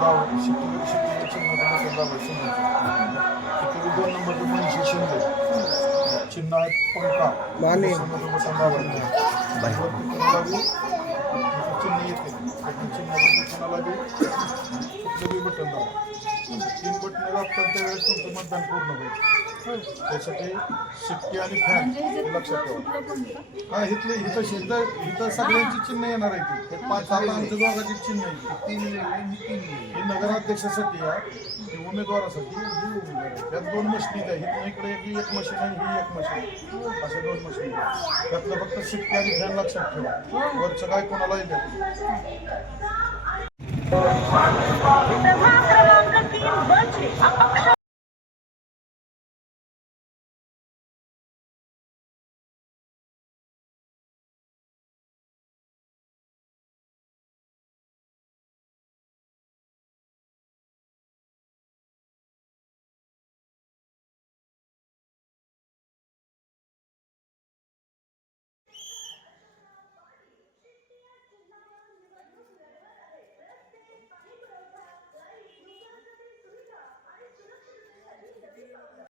2 नंबरचं मनीषा शिंदे, चिन्ह आहेत पंखा माने चिन्ह येते चिन्हाला बी कुठलं बी बटन दाबा. 3 बटन दाबतात त्यावेळेस तुमचं मतदान पूर्ण होईल. त्यासाठी शिट्टी आणि फॅन हे लक्षात ठेवा. हा इथं सगळ्यांची चिन्ह येणार आहे. ते 5 आता आमच्या दोघांची चिन्ह आहे. 3 ही नगराध्यक्षासाठी आहे, ही उमेदवारासाठी ही उमेदवार आहे. त्यात 2 मशीन आहेत. इथं इकडे एक मशीन आहे, ही एक मशीन, अशा 2 मशीन आहेत. त्यातलं फक्त शिट्टी आणि फॅन लक्षात ठेवा. वरचं काय कोणालाही द्या.